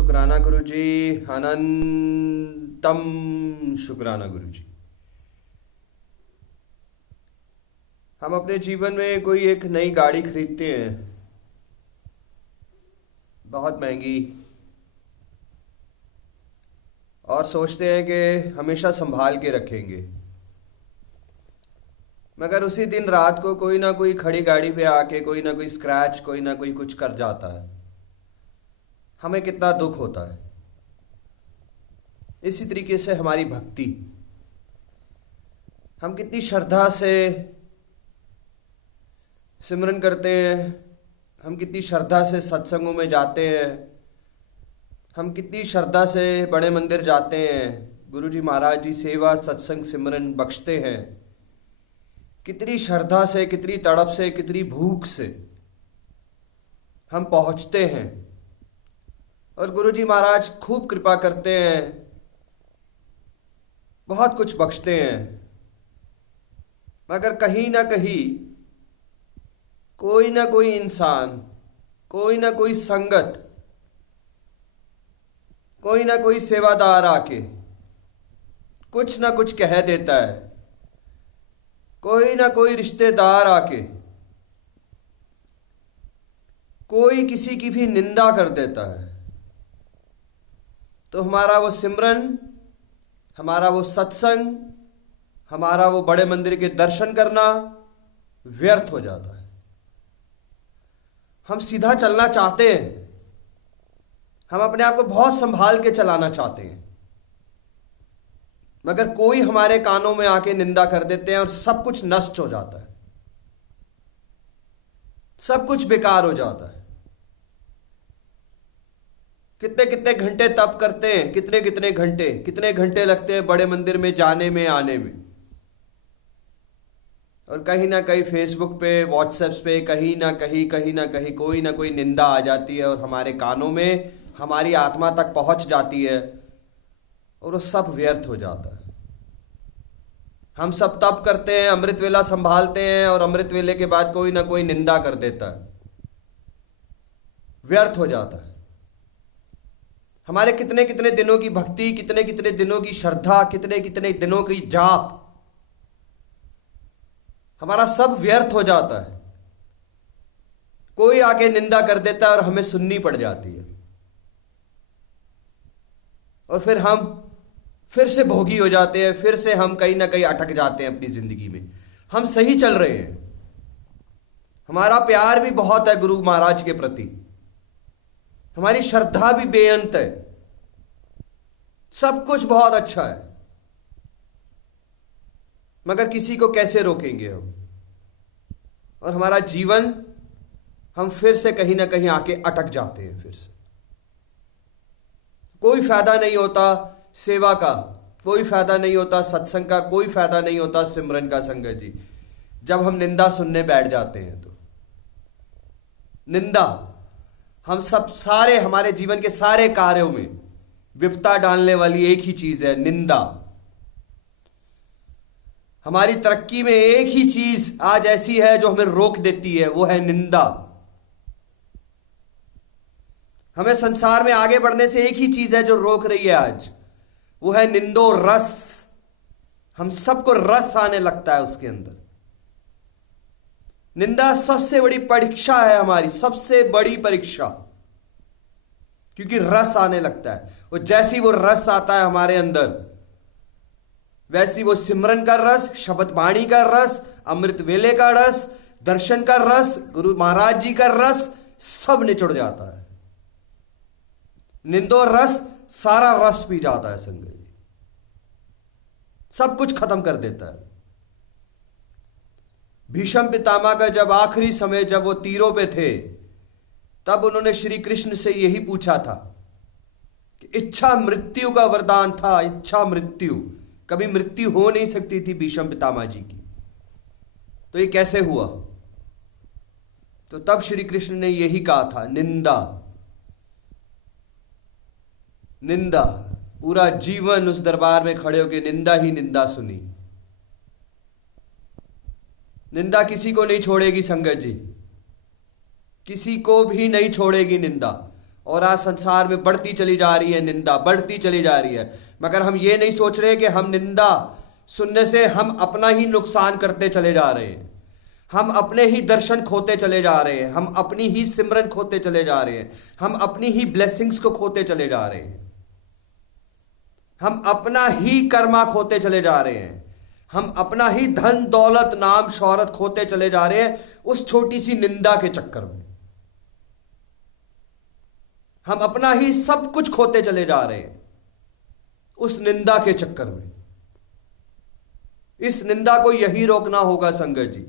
शुक्राना गुरुजी, अनंतम शुक्राना गुरुजी। हम अपने जीवन में कोई एक नई गाड़ी खरीदते हैं, बहुत महंगी, और सोचते हैं कि हमेशा संभाल के रखेंगे, मगर उसी दिन रात को कोई ना कोई खड़ी गाड़ी पे आके कोई ना कोई स्क्रैच, कोई ना कोई कुछ कर जाता है। हमें कितना दुख होता है। इसी तरीके से हमारी भक्ति, हम कितनी श्रद्धा से सिमरन करते हैं, हम कितनी श्रद्धा से सत्संगों में जाते हैं, हम कितनी श्रद्धा से बड़े मंदिर जाते हैं, गुरुजी महाराज जी सेवा सत्संग सिमरन बख्शते हैं, कितनी श्रद्धा से, कितनी तड़प से, कितनी भूख से हम पहुंचते हैं, और गुरुजी महाराज खूब कृपा करते हैं, बहुत कुछ बख्शते हैं। मगर कहीं ना कहीं कोई ना कोई इंसान, कोई ना कोई संगत, कोई ना कोई सेवादार आके कुछ ना कुछ कह देता है, कोई ना कोई रिश्तेदार आके कोई किसी की भी निंदा कर देता है, तो हमारा वो सिमरन, हमारा वो सत्संग, हमारा वो बड़े मंदिर के दर्शन करना व्यर्थ हो जाता है। हम सीधा चलना चाहते हैं, हम अपने आप को बहुत संभाल के चलाना चाहते हैं, मगर कोई हमारे कानों में आके निंदा कर देते हैं और सब कुछ नष्ट हो जाता है, सब कुछ बेकार हो जाता है। कितने कितने घंटे तप करते हैं, कितने घंटे लगते हैं बड़े मंदिर में जाने में, आने में, और कहीं ना कहीं फेसबुक पे, व्हाट्सएप्स पे कहीं ना कहीं कोई ना कोई निंदा आ जाती है और हमारे कानों में, हमारी आत्मा तक पहुंच जाती है, और वो सब व्यर्थ हो जाता है। हम सब तप करते हैं, अमृत वेला संभालते हैं, और अमृत वेले के बाद कोई ना कोई निंदा कर देता है, व्यर्थ हो जाता है। हमारे कितने कितने दिनों की भक्ति, कितने कितने दिनों की श्रद्धा, कितने कितने दिनों की जाप, हमारा सब व्यर्थ हो जाता है। कोई आके निंदा कर देता है और हमें सुननी पड़ जाती है, और फिर हम फिर से भोगी हो जाते हैं, फिर से हम कहीं ना कहीं अटक जाते हैं अपनी जिंदगी में। हम सही चल रहे हैं, हमारा प्यार भी बहुत है गुरु महाराज के प्रति, हमारी श्रद्धा भी बेअंत है, सब कुछ बहुत अच्छा है, मगर किसी को कैसे रोकेंगे हम, और हमारा जीवन, हम फिर से कहीं ना कहीं आके अटक जाते हैं। फिर से कोई फायदा नहीं होता सेवा का, कोई फायदा नहीं होता सत्संग का, कोई फायदा नहीं होता सिमरन का। संगत जी, जब हम निंदा सुनने बैठ जाते हैं तो निंदा, हम सब सारे, हमारे जीवन के सारे कार्यों में विपत्ता डालने वाली एक ही चीज है, निंदा। हमारी तरक्की में एक ही चीज आज ऐसी है जो हमें रोक देती है, वो है निंदा। हमें संसार में आगे बढ़ने से एक ही चीज है जो रोक रही है आज, वो है निंदो रस। हम सबको रस आने लगता है उसके अंदर। निंदा सबसे बड़ी परीक्षा है हमारी, सबसे बड़ी परीक्षा, क्योंकि रस आने लगता है। वो जैसी वो रस आता है हमारे अंदर, वैसी वो सिमरन का रस, शब्द वाणी का रस, अमृत वेले का रस, दर्शन का रस, गुरु महाराज जी का रस, सब निचुड़ जाता है। निंदो रस सारा रस पी जाता है संगत जी, सब कुछ खत्म कर देता है। भीष्म पितामह का जब आखिरी समय, जब वो तीरों पे थे, तब उन्होंने श्री कृष्ण से यही पूछा था कि इच्छा मृत्यु का वरदान था, इच्छा मृत्यु, कभी मृत्यु हो नहीं सकती थी भीष्म पितामह जी की, तो ये कैसे हुआ? तो तब श्री कृष्ण ने यही कहा था, निंदा, निंदा। पूरा जीवन उस दरबार में खड़े होकर निंदा ही निंदा सुनी। निंदा किसी को नहीं छोड़ेगी संगत जी, किसी को भी नहीं छोड़ेगी निंदा। और आज संसार में बढ़ती चली जा रही है निंदा, बढ़ती चली जा रही है। मगर हम ये नहीं सोच रहे कि हम निंदा सुनने से हम अपना ही नुकसान करते चले जा रहे हैं, हम अपने ही दर्शन खोते चले जा रहे हैं, हम अपनी ही सिमरन खोते चले जा रहे हैं, हम अपनी ही ब्लेसिंग्स को खोते चले जा रहे हैं, हम अपना ही कर्मा खोते चले जा रहे हैं, हम अपना ही धन दौलत नाम शौहरत खोते चले जा रहे हैं उस छोटी सी निंदा के चक्कर में। हम अपना ही सब कुछ खोते चले जा रहे हैं उस निंदा के चक्कर में। इस निंदा को यही रोकना होगा संगत जी,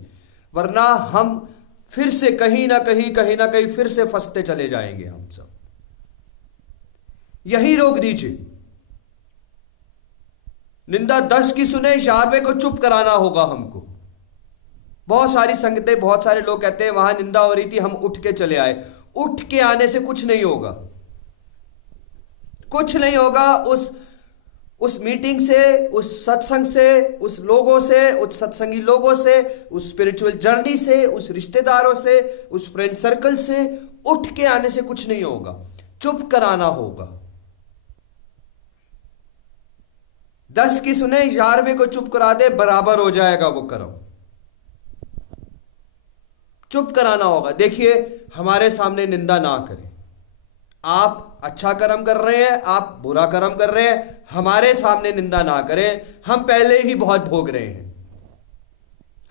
वरना हम फिर से कहीं ना कहीं फिर से फंसते चले जाएंगे। हम सब यही रोक दीजिए। निंदा 10 की सुने, 11वें को चुप कराना होगा हमको। बहुत सारी संगतें, बहुत सारे लोग कहते हैं वहां निंदा हो रही थी, हम उठ के चले आए। उठ के आने से कुछ नहीं होगा, कुछ नहीं होगा। उस मीटिंग से, उस सत्संग से, उस लोगों से, उस सत्संगी लोगों से, उस स्पिरिचुअल जर्नी से, उस रिश्तेदारों से, उस फ्रेंड सर्कल से उठ के आने से कुछ नहीं होगा, चुप कराना होगा। 10 की सुने, 11वें को चुप करा दे, बराबर हो जाएगा वो कर्म। चुप कराना होगा। देखिए, हमारे सामने निंदा ना करें। आप अच्छा कर्म कर रहे हैं, आप बुरा कर्म कर रहे हैं, हमारे सामने निंदा ना करें। हम पहले ही बहुत भोग रहे हैं,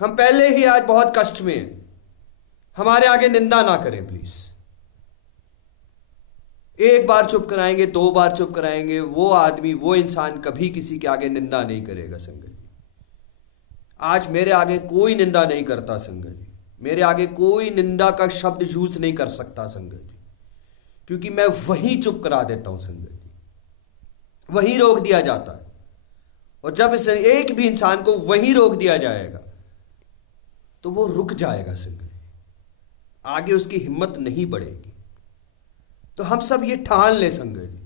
हम पहले ही आज बहुत कष्ट में हैं। हमारे आगे निंदा ना करें प्लीज। एक बार चुप कराएंगे, 2 बार चुप कराएंगे, वो आदमी, वो इंसान कभी किसी के आगे निंदा नहीं करेगा संगत जी। आज मेरे आगे कोई निंदा नहीं करता संगत जी, मेरे आगे कोई निंदा का शब्द यूज नहीं कर सकता संगत जी, क्योंकि मैं वही चुप करा देता हूं संगत जी, वही रोक दिया जाता है। और जब इस एक भी इंसान को वही रोक दिया जाएगा तो वो रुक जाएगा संगत जी, आगे उसकी हिम्मत नहीं बढ़ेगी। तो हम सब ये ठान ले संगत जी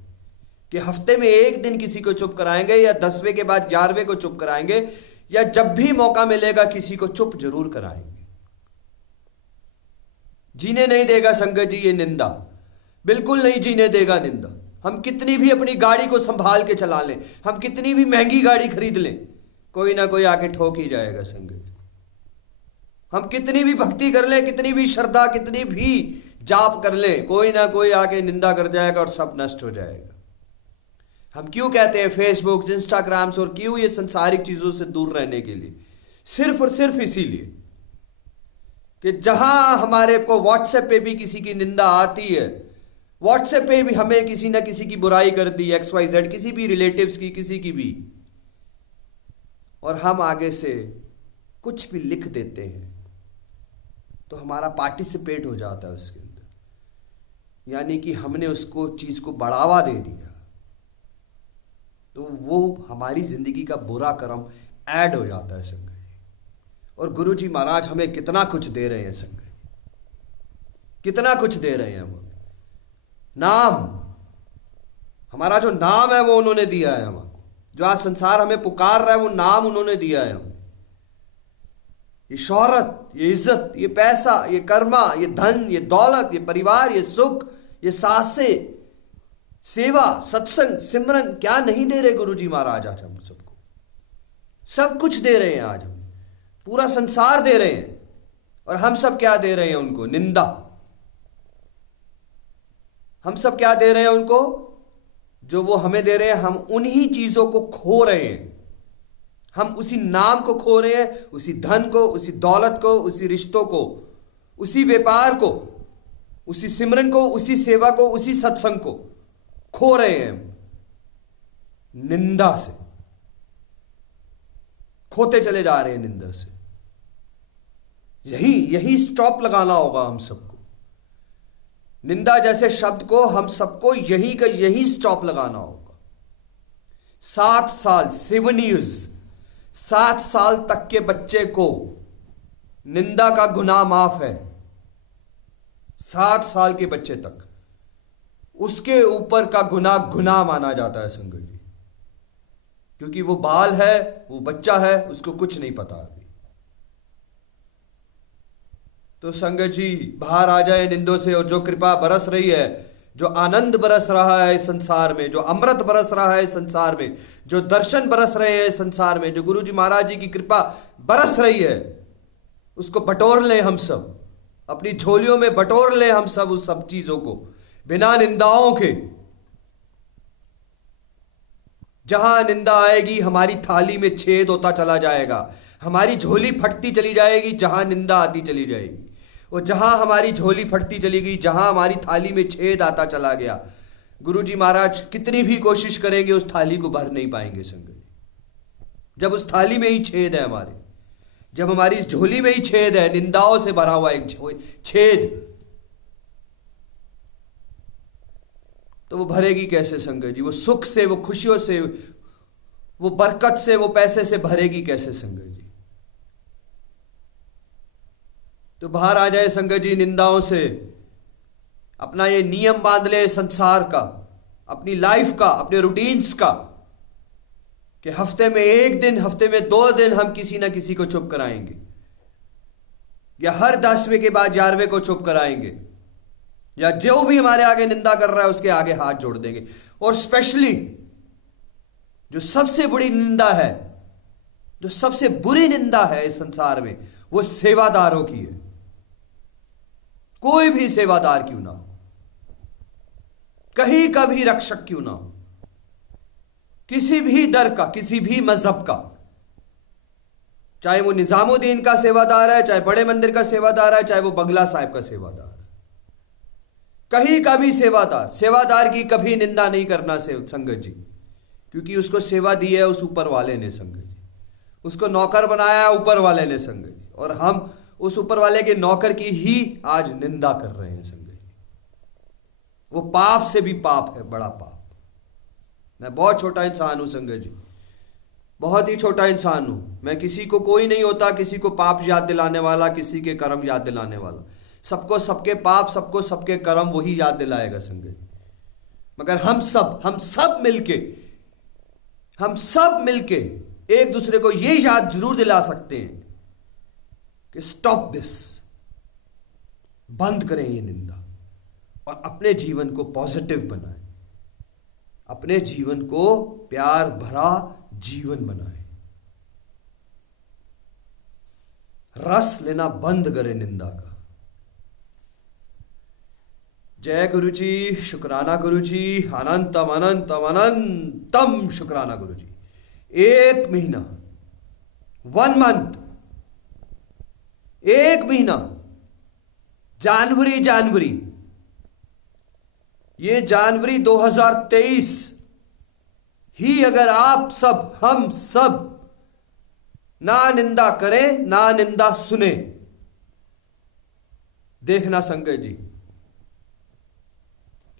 कि हफ्ते में एक दिन किसी को चुप कराएंगे, या 10वें के बाद 11वें को चुप कराएंगे, या जब भी मौका मिलेगा किसी को चुप जरूर कराएंगे। जीने नहीं देगा संगत जी ये निंदा, बिल्कुल नहीं जीने देगा निंदा। हम कितनी भी अपनी गाड़ी को संभाल के चला लें, हम कितनी भी महंगी गाड़ी खरीद लें, कोई ना कोई आके ठोक ही जाएगा संगत। हम कितनी भी भक्ति कर लें, कितनी भी श्रद्धा, कितनी भी जाप कर लें, कोई ना कोई आके निंदा कर जाएगा और सब नष्ट हो जाएगा। हम क्यों कहते हैं फेसबुक, इंस्टाग्राम से, और क्यों ये संसारिक चीजों से दूर रहने के लिए? सिर्फ और सिर्फ इसीलिए कि जहां हमारे को व्हाट्सएप पे भी किसी की निंदा आती है, व्हाट्सएप पे भी हमें किसी ना किसी की बुराई कर दी, XYZ, किसी भी रिलेटिव्स की, किसी की भी, और हम आगे से कुछ भी लिख देते हैं तो हमारा पार्टिसिपेट हो जाता है उसके अंदर, यानी कि हमने उसको चीज को बढ़ावा दे दिया, तो वो हमारी जिंदगी का बुरा कर्म ऐड हो जाता है संगत। और गुरु जी महाराज हमें कितना कुछ दे रहे हैं संगत, कितना कुछ दे रहे हैं। वो नाम, हमारा जो नाम है वो उन्होंने दिया है हमको, जो आज संसार हमें पुकार रहा है वो नाम उन्होंने दिया है हमें। ये शौहरत, ये इज्जत, ये पैसा, ये कर्मा, ये धन, ये दौलत, ये परिवार, ये सुख, ये सासें, सेवा, सत्संग, सिमरन, क्या नहीं दे रहे गुरु जी महाराज आज हम सबको? सब कुछ दे रहे हैं आज हम, पूरा संसार दे रहे हैं। और हम सब क्या दे रहे हैं उनको? निंदा। हम सब क्या दे रहे हैं उनको? जो वो हमें दे रहे हैं, हम उन्हीं चीजों को खो रहे हैं। हम उसी नाम को खो रहे हैं, उसी धन को, उसी दौलत को, उसी रिश्तों को, उसी व्यापार को, उसी सिमरन को, उसी सेवा को, उसी सत्संग को खो रहे हैं। निंदा से खोते चले जा रहे हैं, निंदा से। यही स्टॉप लगाना होगा हम सबको। निंदा जैसे शब्द को हम सबको यही स्टॉप लगाना होगा। 7 साल, 7 years, 7 साल तक के बच्चे को निंदा का गुनाह माफ है। 7 साल के बच्चे तक उसके ऊपर का गुनाह माना जाता है संगत जी, क्योंकि वो बाल है, वो बच्चा है, उसको कुछ नहीं पता अभी। तो संगत जी बाहर आ जाए निंदों से, और जो कृपा बरस रही है जो आनंद बरस रहा है इस संसार में, जो अमृत बरस रहा है इस संसार में, जो दर्शन बरस रहे हैं इस संसार में, जो गुरु जी महाराज जी की कृपा बरस रही है, उसको बटोर लें हम सब, अपनी झोलियों में बटोर लें हम सब उस सब चीजों को, बिना निंदाओं के। जहां निंदा आएगी हमारी थाली में छेद होता चला जाएगा, हमारी झोली फटती चली जाएगी जहां निंदा आती चली जाएगी। और जहां हमारी झोली फटती चली गई, जहां हमारी थाली में छेद आता चला गया, गुरु जी महाराज कितनी भी कोशिश करेंगे उस थाली को भर नहीं पाएंगे संगत जी। जब उस थाली में ही छेद है हमारे, जब हमारी इस झोली में ही छेद है, निंदाओं से भरा हुआ एक छेद, तो वो भरेगी कैसे संगत जी? वो सुख से, वो खुशियों से, वो बरकत से, वो पैसे से भरेगी कैसे संगत जी? तो बाहर आ जाए संगत जी निंदाओं से, अपना ये नियम बांध ले संसार का, अपनी लाइफ का, अपने रूटीन्स का, कि हफ्ते में एक दिन, हफ्ते में 2 दिन हम किसी ना किसी को चुप कराएंगे, या हर 10वें के बाद 11वें को चुप कराएंगे, या जो भी हमारे आगे निंदा कर रहा है उसके आगे हाथ जोड़ देंगे। और स्पेशली जो सबसे बड़ी निंदा है, जो सबसे बुरी निंदा है इस संसार में, वो सेवादारों की है। कोई भी सेवादार क्यों ना हो, कहीं का भी रक्षक क्यों ना हो, किसी भी दर का, किसी भी मजहब का, चाहे वो निजामुद्दीन का सेवादार है, चाहे बड़े मंदिर का सेवादार है, चाहे वो बंगला साहिब का सेवादार है, कहीं का भी सेवादार, सेवादार की कभी निंदा नहीं करना संगत जी, क्योंकि उसको सेवा दी है उस ऊपर वाले ने संगत जी, उसको नौकर बनाया ऊपर वाले ने संगत जी, और हम उस ऊपर वाले के नौकर की ही आज निंदा कर रहे हैं संगत जी। वो पाप से भी पाप है, बड़ा पाप। मैं बहुत छोटा इंसान हूं संगत जी, बहुत ही छोटा इंसान हूं मैं, किसी को कोई नहीं होता किसी को पाप याद दिलाने वाला, किसी के कर्म याद दिलाने वाला। सबको सबके पाप, सबको सबके कर्म वही याद दिलाएगा संगत जी। मगर हम सब मिलके एक दूसरे को ये याद जरूर दिला सकते हैं कि स्टॉप दिस, बंद करें ये निंदा, और अपने जीवन को पॉजिटिव बनाएं, अपने जीवन को प्यार भरा जीवन बनाएं, रस लेना बंद करें निंदा का। जय गुरु जी, शुक्राना गुरु जी, अनंतम अनंतम अनंतम शुक्राना गुरु जी। 1 महीना, 1 मंथ, 1 महीना, जनवरी, ये जनवरी 2023 ही अगर आप सब, हम सब ना निंदा करें, ना निंदा सुने, देखना संगत जी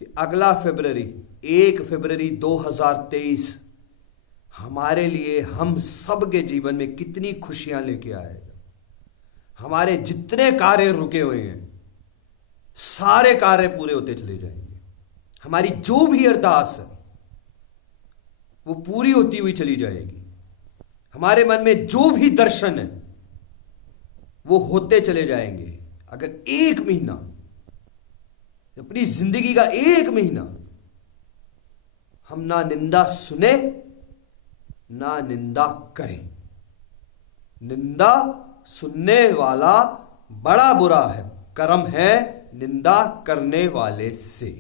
कि अगला फरवरी, 1 फरवरी 2023 हमारे लिए, हम सब के जीवन में कितनी खुशियां लेके आएगा। हमारे जितने कार्य रुके हुए हैं सारे कार्य पूरे होते चले जाएंगे। हमारी जो भी अरदास है वो पूरी होती हुई चली जाएगी। हमारे मन में जो भी दर्शन है वो होते चले जाएंगे। अगर 1 महीना, अपनी जिंदगी का 1 महीना हम ना निंदा सुने, ना निंदा करें। निंदा सुनने वाला बड़ा बुरा है, कर्म है निंदा करने वाले से।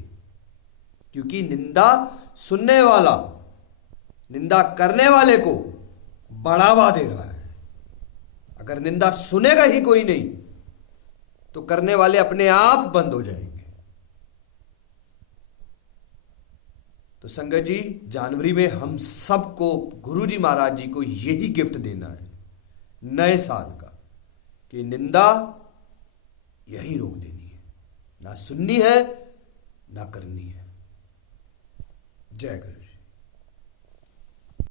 क्योंकि निंदा सुनने वाला निंदा करने वाले को बढ़ावा दे रहा है। अगर निंदा सुनेगा ही कोई नहीं तो करने वाले अपने आप बंद हो जाएंगे। तो संगत जी, जनवरी में हम सबको गुरु जी महाराज जी को यही गिफ्ट देना है नए साल का, कि निंदा यही रोक देनी है, ना सुननी है ना करनी है। जय गुरु।